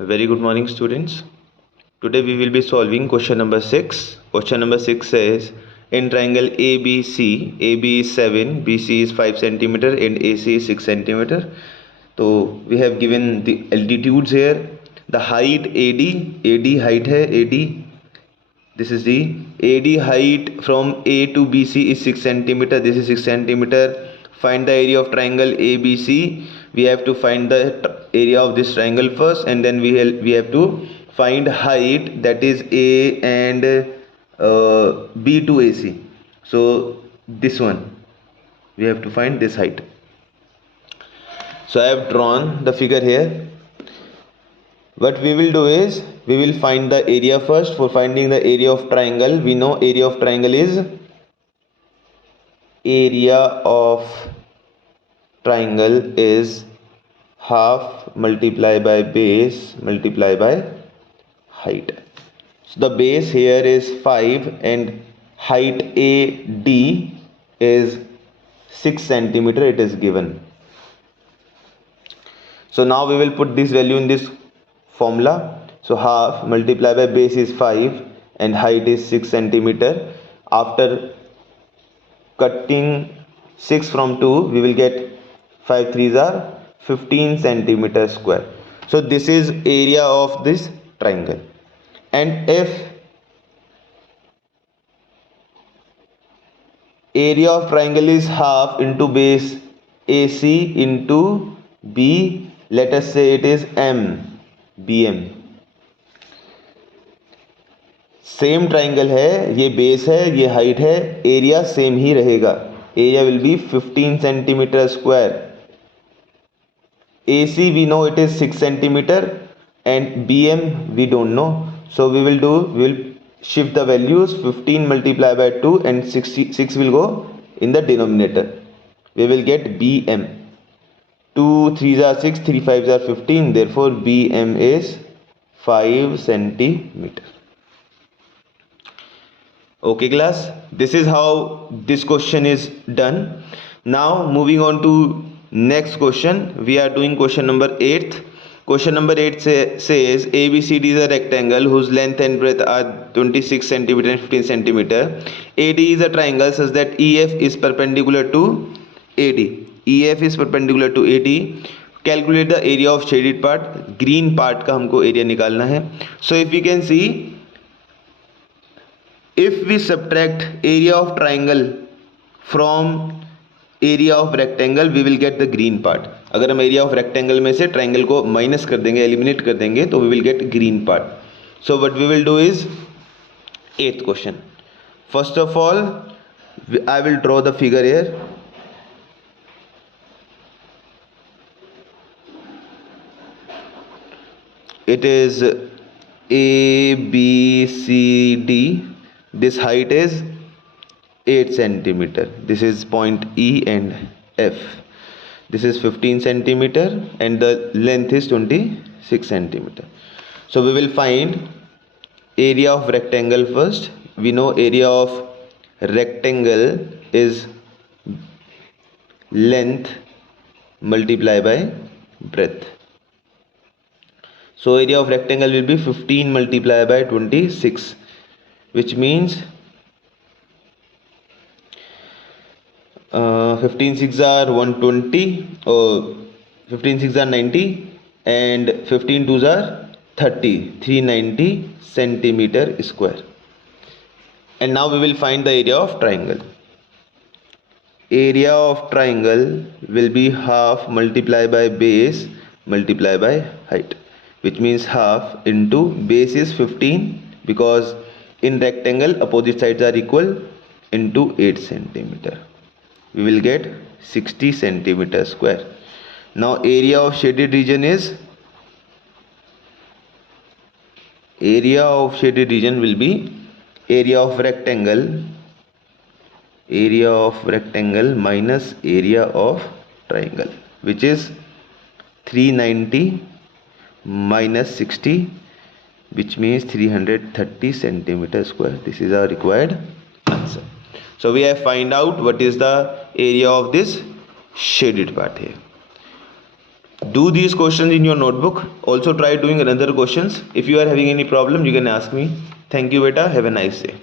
Very good morning, students. Today we will be solving question number 6. Question number 6 says in triangle ABC, AB is 7, BC is 5 centimeter and AC is 6 centimeter. So we have given the altitudes here. The height AD height hai AD. This is the AD height from A to BC is 6 centimeter. This is 6 centimeter. Find the area of triangle ABC. We have to find the area of this triangle first, and then we have to find height, that is A and B to AC. So this one we have to find this height. So I have drawn the figure here. What we will do is we will find the area first. For finding the area of triangle, we know area of triangle is half multiplied by base multiplied by height. So the base here is 5 and height AD is 6 centimeter. It is given. So now we will put this value in this formula. So half multiplied by base is 5 and height is 6 centimeter. After cutting 6 from 2, we will get 5 3s are 15 centimeter square. So this is area of this triangle. And if area of triangle is half into base AC into B, let us say it is BM. Same triangle है, ये base है, ये height है, area same ही रहेगा. Area will be 15 centimetre square. AC we know it is 6 centimeter and BM we don't know, so we will shift the values. 15 multiplied by 2 and 6 will go in the denominator. We will get BM. 2 3s are 6, 3 5s are 15, therefore BM is 5 centimeter. Okay class, this is how this question is done. Now moving on to next question, we are doing question number 8. Question number 8 says ABCD is a rectangle whose length and breadth are 26 centimeter and 15 centimeter. AD is a triangle such that EF is perpendicular to AD. EF is perpendicular to AD. Calculate the area of shaded part. Green part का हमको area निकालना है. So if we can see, if we subtract area of triangle from area of rectangle, we will get the green part. अगर हम area of rectangle में से triangle को minus कर देंगे, eliminate कर देंगे, तो we will get green part. So what we will do is 8th question. First of all, I will draw the figure here. It is ABCD. This height is 8 centimeter. This is point E and F. This is 15 centimeter and the length is 26 centimeter. So we will find area of rectangle first. We know area of rectangle is length multiplied by breadth. So area of rectangle will be 15 multiplied by 26, which means 15 6 are 120, or 15 6 are 90, and 15 2s are 30, 390 centimeter square. And now we will find the area of triangle. Area of triangle will be half multiplied by base multiplied by height, which means half into base is 15, because in rectangle opposite sides are equal, into 8 centimeter. We will get 60 centimeter square. Now area of shaded region will be area of rectangle minus area of triangle, which is 390 minus 60, which means 330 centimeter square. This is our required answer. So we have find out what is the area of this shaded part here. Do these questions in your notebook. Also try doing another questions. If you are having any problem, you can ask me. Thank you beta. Have a nice day.